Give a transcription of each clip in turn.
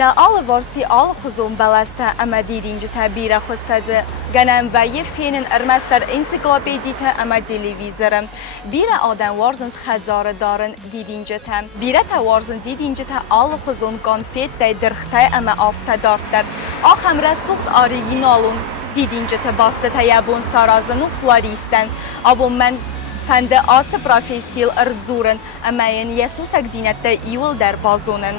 Bina alıvarsi al xuzun belaste ama didinci tabire xustazı ganem ve yefinin ermester ensiklopedite ama televizörüm. Bire aden varzın xazarı darın didinci tem. Bire te varzın didinci te al xuzun konfet de dirxte ama afte dartır. Axemre suht ariyinalun didinci te bastı te yabun sarazın u floristen. Abun men fende atı profesyil erzurun ama yen yesusak dinette iyul der bazunun.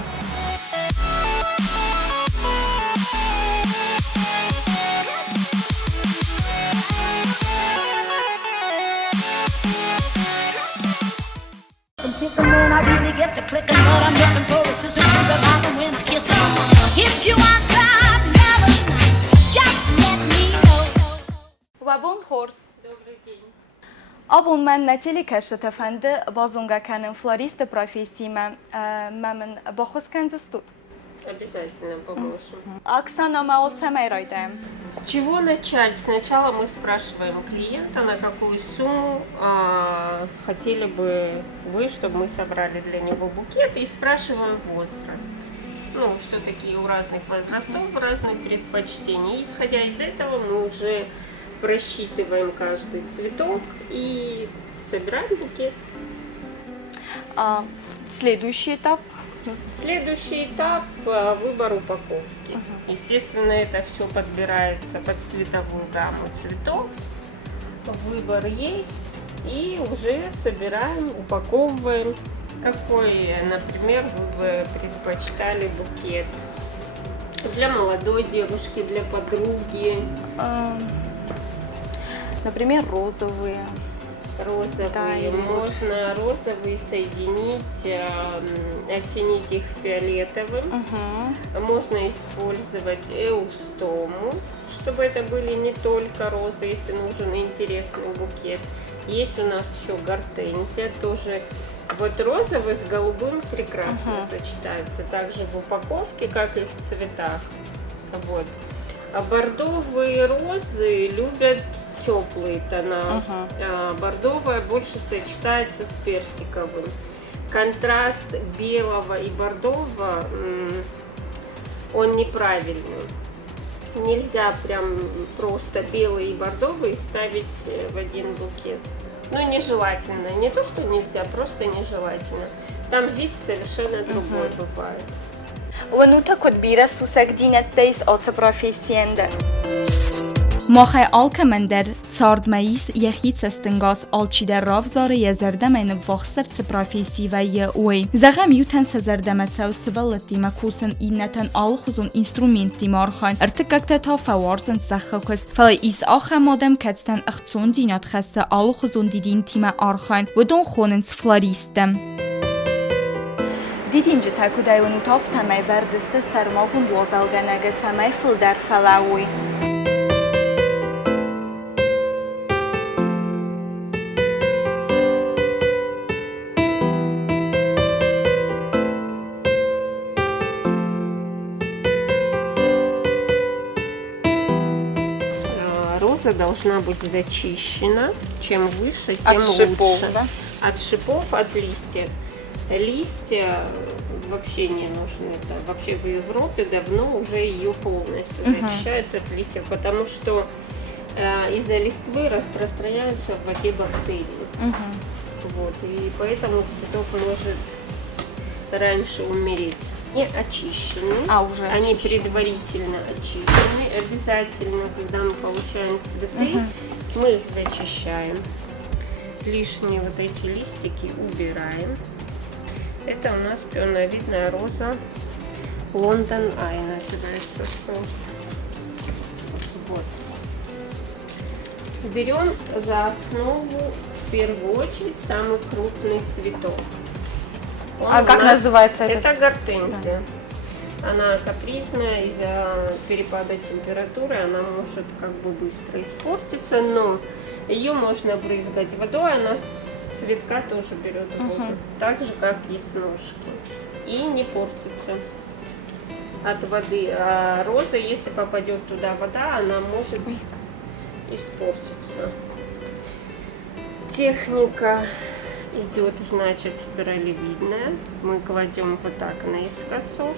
I really get to clicking, but I'm looking for a sister to the bottom when kissing. If you want some melody, just let me know. Wabon Horse. Abon men neteli kashtet efendi bazonga kanen floriste профессиями мамин бахосканзе студ. Обязательно поможем. Оксана Маолцемей ройдаем. С чего начать? Сначала мы спрашиваем клиента, на какую сумму хотели бы вы, чтобы мы собрали для него букет, и спрашиваем возраст. Ну, все-таки у разных возрастов разные предпочтения. Исходя из этого, мы уже просчитываем каждый цветок и собираем букет. Следующий этап. Следующий этап – выбор упаковки. Естественно, это все подбирается под цветовую гамму цветов. Выбор есть, и уже собираем, упаковываем. Какой, например, вы бы предпочитали букет? Для молодой девушки, для подруги? Например, розовые. Розовые. Да, можно розовые соединить, оттенить их фиолетовым. Можно использовать эустому, чтобы это были не только розы, если нужен интересный букет. Есть у нас еще гортензия, тоже вот розовый с голубым прекрасно сочетается, также в упаковке, как и в цветах. Вот. А бордовые розы любят теплые тона. Бордовая больше сочетается с персиковым. Контраст белого и бордового, он неправильный. Нельзя прям просто белый и бордовый ставить в один букет. Ну, нежелательно. Не то, что нельзя, просто нежелательно. Там вид совершенно другой бывает. ونوتا كدبيرة سوسك دينت تيس أوتس بروفيسيند. ماخه آلکمندر سارد مایس یخیت استنگاس آلچی در راف زاره یزردمین وخسر تپرافیسی و یوی زغم یوتن سزردمت سو سبلتی مکوسن اینتن آل خزون اینسترومنتی مارخان ارتککت تا فوارسن سخکست فلی ایس آخه مادم کتستن اختون دینات خسته آل خزون دیدین تیم آرخان و دون خوننس فلاریستم. دیدینجی تکودای و نوتاف تمی وردست سرماگون بوزالگنگت سمی فل در فلاوی. Роза должна быть зачищена. Чем выше, тем от шипов, лучше. Да? От шипов, от листьев. Листья вообще не нужны. Это вообще в Европе давно уже ее полностью зачищают от листьев, потому что из-за листвы распространяются в воде бактерии. Вот, и поэтому цветок может раньше умереть. Не очищены, уже они предварительно очищены. Обязательно, когда мы получаем цветы, мы их зачищаем. Лишние вот эти листики убираем. Это у нас пионовидная роза London Eye называется сорт. Вот. Берем за основу в первую очередь самый крупный цветок. Как называется этот? Это гортензия. Да. Она капризная, из-за перепада температуры она может как бы быстро испортиться, но ее можно брызгать водой, она с цветка тоже берет воду, так же как и с ножки, и не портится от воды. А роза, если попадет туда вода, она может испортиться. Техника идет, значит, спиралевидная. Мы кладем вот так наискосок.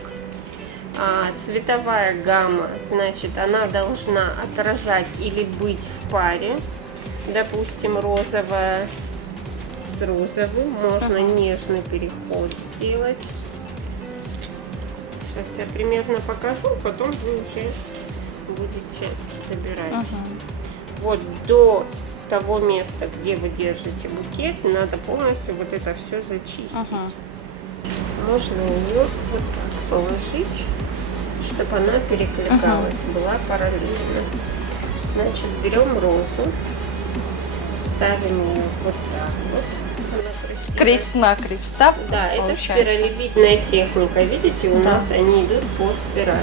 Цветовая гамма, значит, она должна отражать или быть в паре. Допустим, розовая с розовым. Можно нежный переход сделать. Сейчас я примерно покажу, потом вы уже будете собирать. Вот до того места, где вы держите букет, надо полностью вот это все зачистить. Можно ее вот так положить, чтобы она перекликалась, была параллельно. Значит, берем розу, ставим ее вот так вот. Она красивая. Крест-накрест, да? Да, это получается? спиралевидная техника. Видите, у нас они идут по спирали.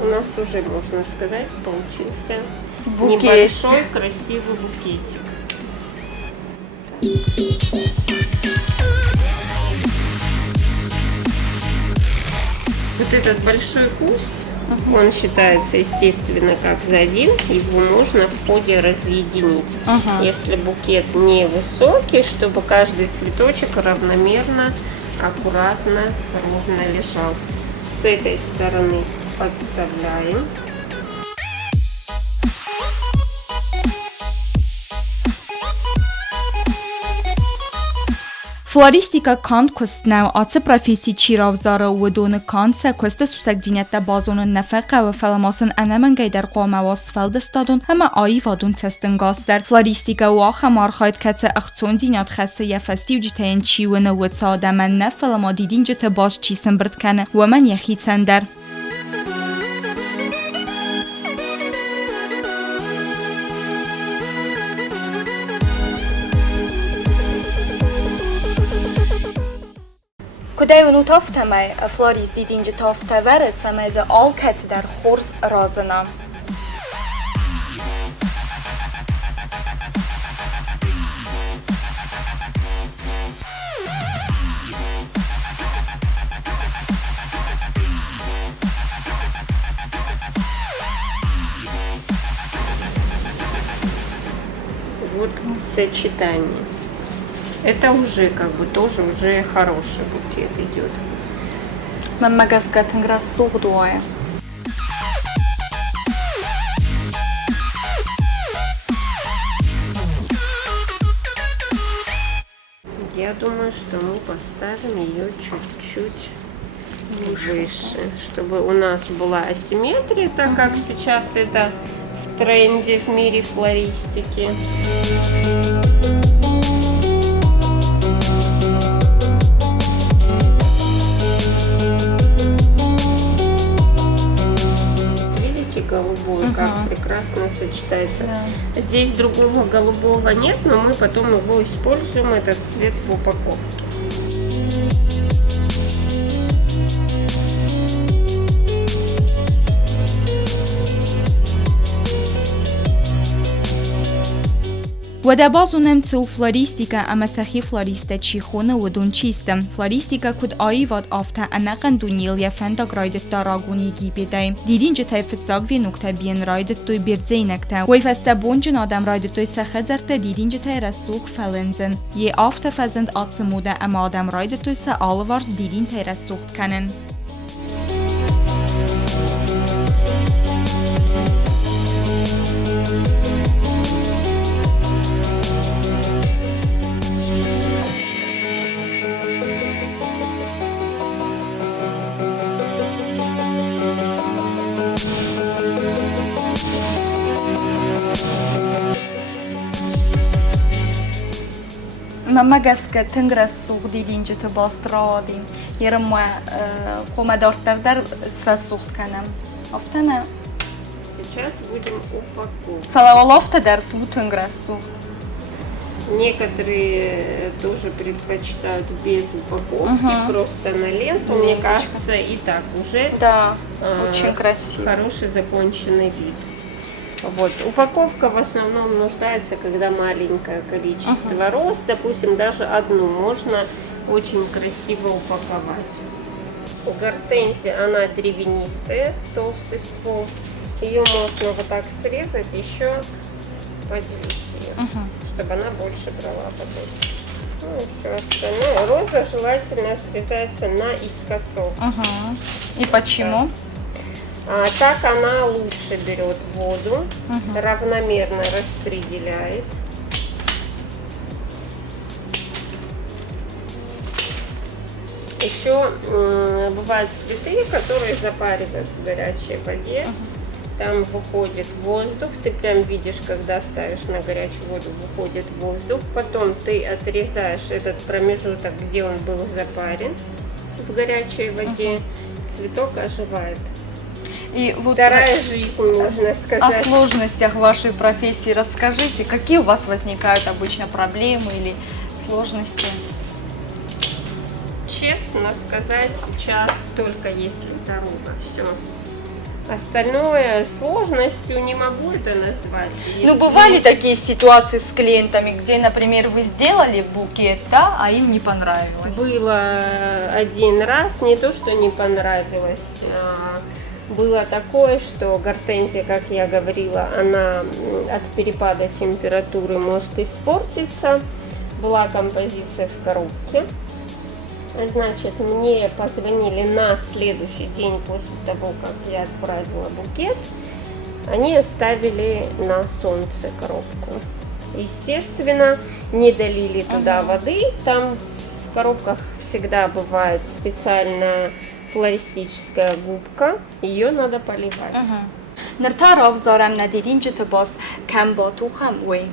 У нас уже, можно сказать, получился Букет. небольшой красивый букетик. Вот этот большой куст, он считается, естественно, как за один, его можно в ходе разъединить. Если букет не высокий, чтобы каждый цветочек равномерно, аккуратно, ровно лежал. С этой стороны подставляем. Floristica kant kustnau ace profesi çiravzara و دون کانس کست سوسک دینت بازون نفقه و فلماسن انمن گیدر قومه واصفل دستادون همه آیی وادون تستن گاستر فلوریستیکا و آخه مارخاید کت اختصون دینات خسته یفستی و جتین چیونه و تساده من نه فلما دیدین جت باش چیسن برد کنه و من یخید سندر. کدای ونو تافته می فلاریز دیدین جه تافته ورد سمیده آل کت در خورس رازنم. Вот сочетание. Это уже как бы тоже уже хороший букет идет. من مگس کتنگ را سوق دوائه. Я думаю, что мы поставим ее чуть-чуть выше, чтобы у нас была асимметрия, так как сейчас это в тренде в мире флористики. Голубой, как прекрасно сочетается. Да. Здесь другого голубого нет, но мы потом его используем, этот цвет в упаковке. و ده بازونم تو فلوریستیکا اما سخی فلوریسته چی خونه و دون چیستم. فلوریستیکا کد آیی واد آفته انقن دونیل یا فندق رایدت داراگونی گی بیدایم. دیدین جه تایفت ساگ وی نکته بین رایدت توی بیرزی نکته. وی فسته بونجن آدم رایدت توی سخه زرته دیدین جه تای رسوق فلنزن. یه آفته فزند آتسموده اما آدم رایدت توی سه آلوارز دیدین تای رسوقت کنن. ما قصك تنقرأ السوق دي دينجة باسترادي يرموا قوم دارتر در سرسوق كنم أفتنا. Сейчас будем упаковывать. فلوالافت در تو تنقرأ السوق. Некоторые тоже предпочитают без упаковки, просто на ленту. Мне кажется, и так уже да, очень красиво. Хороший законченный вид. Вот. Упаковка в основном нуждается, когда маленькое количество роз, допустим, даже одну можно очень красиво упаковать. Гортензия, она древянистая, толстый ствол. Ее можно вот так срезать, еще поделить ее, чтобы она больше брала потом. Ну и все остальное. Роза желательно срезается наискосок. И почему? Так она лучше берет воду, равномерно распределяет. Еще бывают цветы, которые запаривают в горячей воде. Там выходит воздух, ты прям видишь, когда ставишь на горячую воду, выходит воздух. Потом ты отрезаешь этот промежуток, где он был запарен в горячей воде. Цветок оживает. И вот Вторая жизнь, можно о сказать. сложностях вашей профессии расскажите. Какие у вас возникают обычно проблемы или сложности? Честно сказать, сейчас только если дорога, все. Остальное сложностью не могу это назвать. Ну, бывали такие ситуации с клиентами, где, например, вы сделали букет, да, а им не понравилось? Было один раз, не то, что не понравилось, было такое, что гортензия, как я говорила, она от перепада температуры может испортиться. Была композиция в коробке. Значит, мне позвонили на следующий день после того, как я отправила букет. Они оставили на солнце коробку. Естественно, не долили туда воды. Там в коробках всегда бывает специальная флористическая губка. Ее надо поливать. Ныртар авзарم ندیدین جت باست کم با تو هم وی.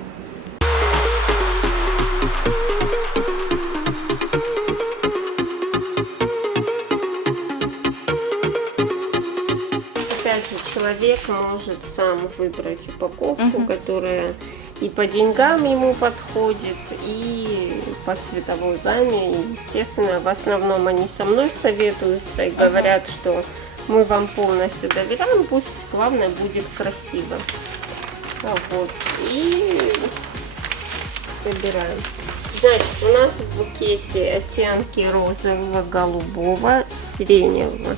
Опять же, человек может сам выбрать упаковку, которая и по деньгам ему подходит, и по цветовой гамме. И, естественно, в основном они со мной советуются и говорят, что мы вам полностью доверяем, пусть главное будет красиво. Вот. И собираем. Значит, у нас в букете оттенки розового, голубого, сиреневого.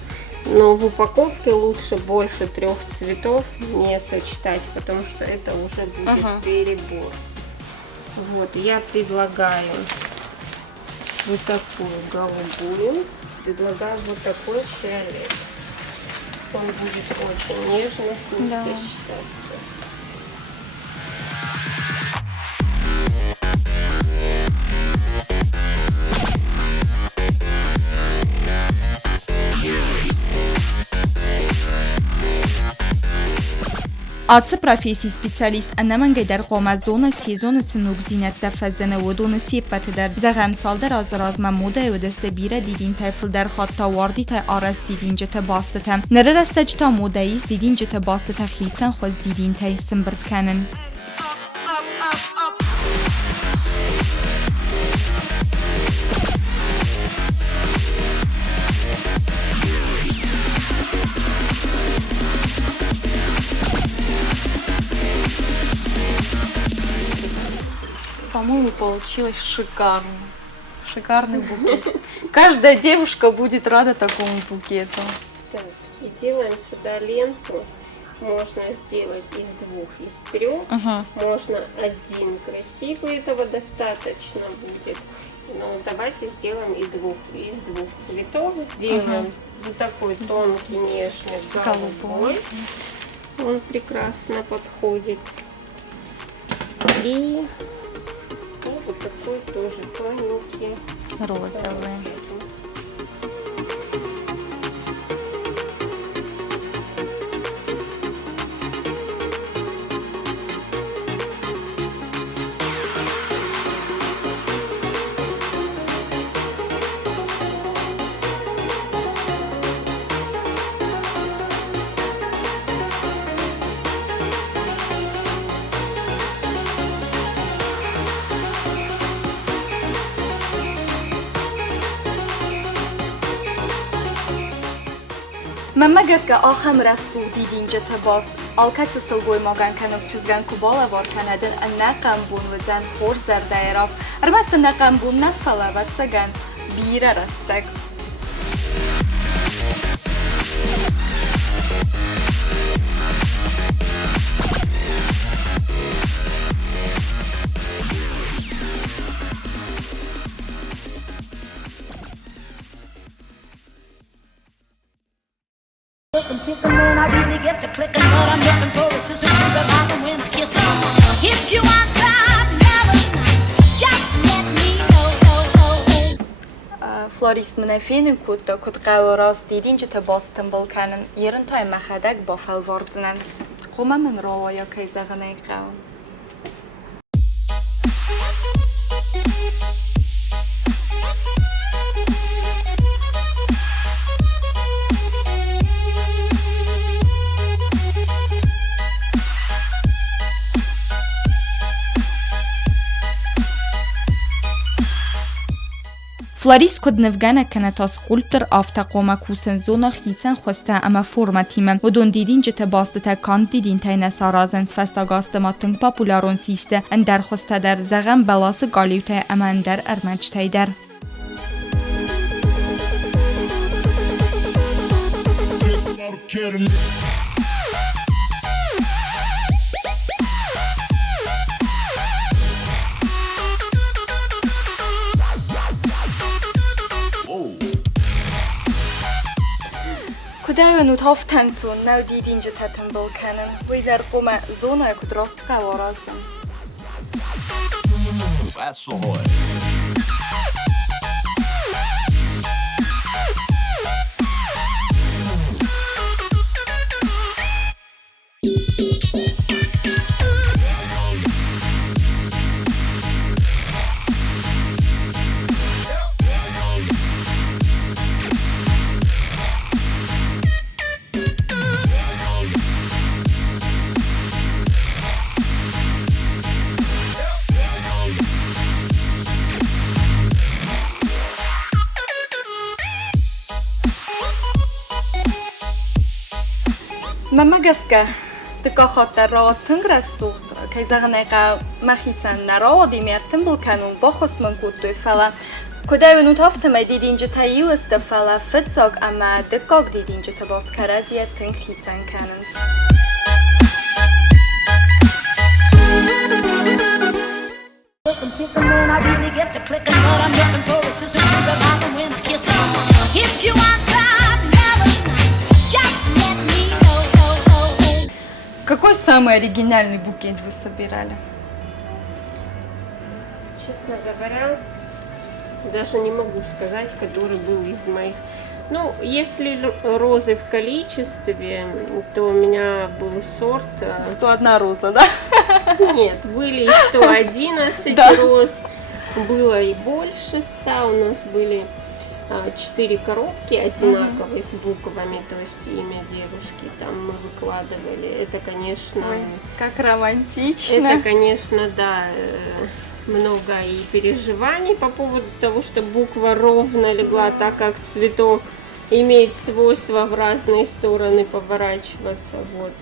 Но в упаковке лучше больше 3 цветов не сочетать, потому что это уже будет перебор. Вот, я предлагаю вот такую голубую, предлагаю вот такой фиолет. Он будет очень нежно с ним сочетаться. Ați profesii specialist annaman qedar qomazona sezon tnuk zinatda fazana ودون سیپت در زغم سال در آزرازم موده و دست بیره دیدین تفل در خاط تا واردی تا آرز دیدین جت باستتم نره رستج تا موده ایز دیدین جت باستت خیتسن خوز دیدین تا اسم برد کنن По-моему, получилось шикарно. Шикарный букет. Каждая девушка будет рада такому букету. Так, и делаем сюда ленту. Можно сделать из 2, из 3. Можно один красивый, этого достаточно будет. Но давайте сделаем из 2 цветов. Сделаем вот такой тонкий, нежный, голубой. Он прекрасно подходит. И вот такой тоже тоненький. Розовый. من مگرس که آخم رسو دیدین جت باست آلکت سلگوی ماگن کنک چیزگن کباله وار کندن نقم بون و زن خور زرده ایراف ارمست نقم بون نفله و تسگن بیره رستگ Looking, picking when I really get to clicking, but I'm looking for a sister to the bottom when I kiss it. If you want some melody, just let me know. فلوریست من فين كنت قاو راس دیدین جت باستن بالکنن یرن تای مخدک با فلوردزنن قوم من روایا کی زغنه قاو فلوریست کد نفگانه کنه تا سکولپتر آفتا قوما کوسن زونا خیسن خوسته اما فرمتیمه و دون دیدین جت باست تا کانت دیدین تای نسارازنس فستاگاست ما تنگ پاپولارون سیسته اندر خوسته در زغم بلاس گالیوته اما اندر ارمج تای در. کدای نوت هفتن سون نو دیدین جتتن بالکنن وی در قوم زونا کد راست قوارازن. مما گسکه دکا خاطر را تنگ رسوخت که زغنه قا مخیتن نرا دی مرتن بلکنون با خسمن کردوی فلا کدای نوت هفتم دیدین جتا یو استفلا فتزاگ اما دکاگ دیدین جتا باز کرازیه تنگ خیتن کنند. Looking, picking when I really get to clicking, but I'm looking for a sister to the bottom when I kiss it. If you want some melody, just let me know. Какой самый оригинальный букет вы собирали? Честно говоря, даже не могу сказать, который был из моих. Ну, если розы в количестве, то у меня был сорт... 101 роза, да? Нет, были и 111 Да. роз, было и больше 100. У нас были 4 коробки одинаковые с буквами, то есть имя девушки там мы выкладывали. Это, конечно... Ой, как романтично. Это, конечно, да, много и переживаний по поводу того, что буква ровно легла, так как цветок имеет свойство в разные стороны поворачиваться. Вот.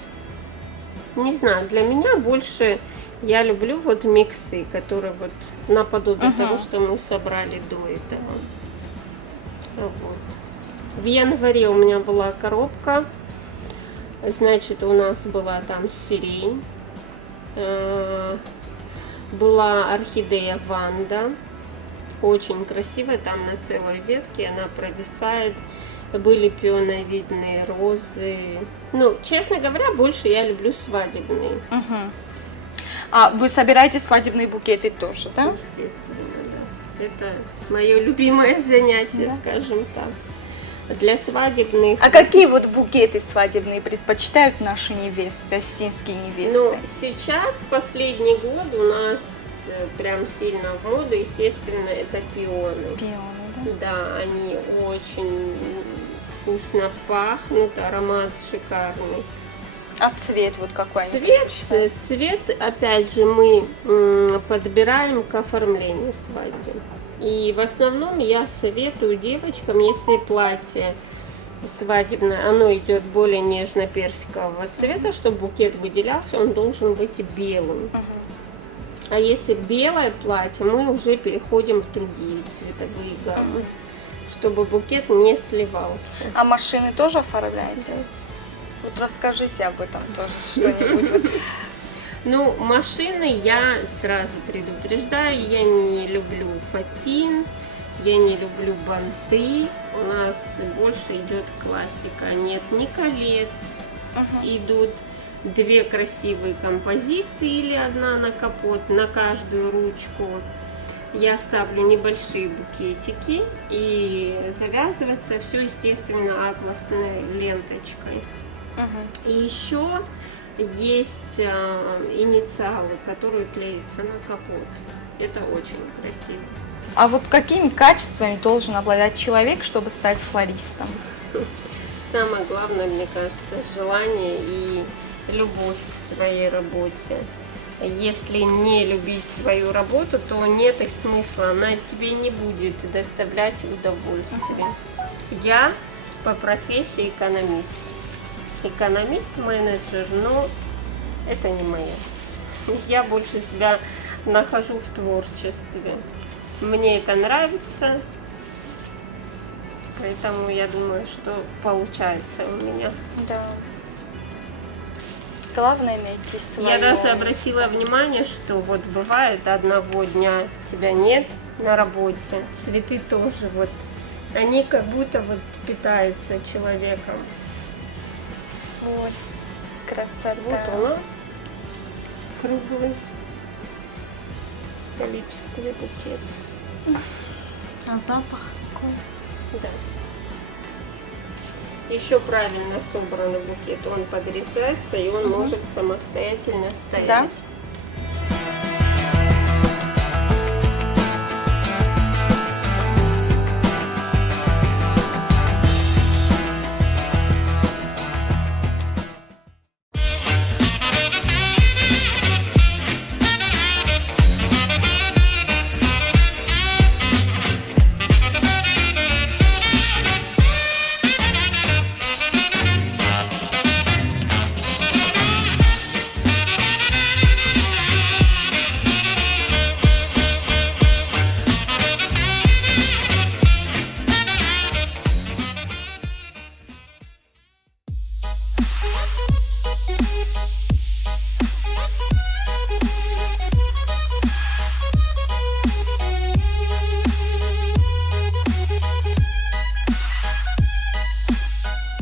Не знаю, для меня больше я люблю вот миксы, которые вот наподобие того, что мы собрали до этого. Вот. В январе у меня была коробка, значит, у нас была там сирень. Была орхидея Ванда, очень красивая, там на целой ветке она провисает. Были пионовидные розы. Ну, честно говоря, больше я люблю свадебные. А вы собираете свадебные букеты тоже, да? Естественно, да. Это мое любимое занятие, скажем так. Для свадебных... А какие вот букеты свадебные предпочитают наши невесты, остинские невесты? Ну, сейчас, последний год, у нас прям сильно в моду, естественно, это пионы. Пионы, да? Да, они очень вкусно пахнут, аромат шикарный. А цвет вот какой? Цвет, опять же, мы подбираем к оформлению свадьбы. И в основном я советую девочкам, если платье свадебное, оно идет более нежно-персикового цвета, чтобы букет выделялся, он должен быть белым. А если белое платье, мы уже переходим в другие цветовые гаммы, чтобы букет не сливался. А машины тоже оформляете? Вот расскажите об этом тоже что-нибудь. Ну, машины я сразу предупреждаю, я не люблю фатин, Я не люблю банты. У нас больше идет классика. Нет ни колец. Идут две красивые композиции или одна на капот, на каждую ручку. Я ставлю небольшие букетики, и завязывается все, естественно, атласной ленточкой. И еще есть инициалы, которые клеятся на капот. Это очень красиво. А вот какими качествами должен обладать человек, чтобы стать флористом? Самое главное, мне кажется, желание и любовь к своей работе. Если не любить свою работу, то нет и смысла, она тебе не будет доставлять удовольствие. Я по профессии экономист. Экономист-менеджер, но это не мое. Я больше себя нахожу в творчестве. Мне это нравится, поэтому я думаю, что получается у меня. Да. Главное найти свое. Я даже обратила внимание, что вот бывает одного дня тебя нет на работе, цветы тоже вот, они как будто вот питаются человеком. Вот, красота. Вот у нас круглый количество букетов. А запах какой? Да. Еще правильно собранный букет, он подрезается и он может самостоятельно стоять. Да?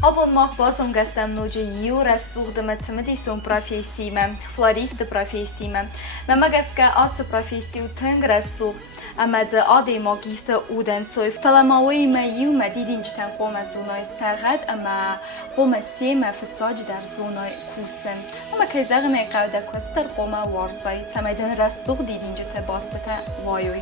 Abonmaq basım qəstəm nocu Jura suğdımı cimidisum profesiyimə, florist profesiyimə. Məmə qəskə atsı profesiyu tüngre suğ. Əmədə adı magisa uden soy. Fəlamawi məyu mədidinçdən qomə zonay səğəd əmə qomə siyemə fıtsacı dar zonay kusen. Əmə kəzəğnə qəvdə köstər qomə varzay. Təmədin rəsuğ didinci təbasıtə vayoy.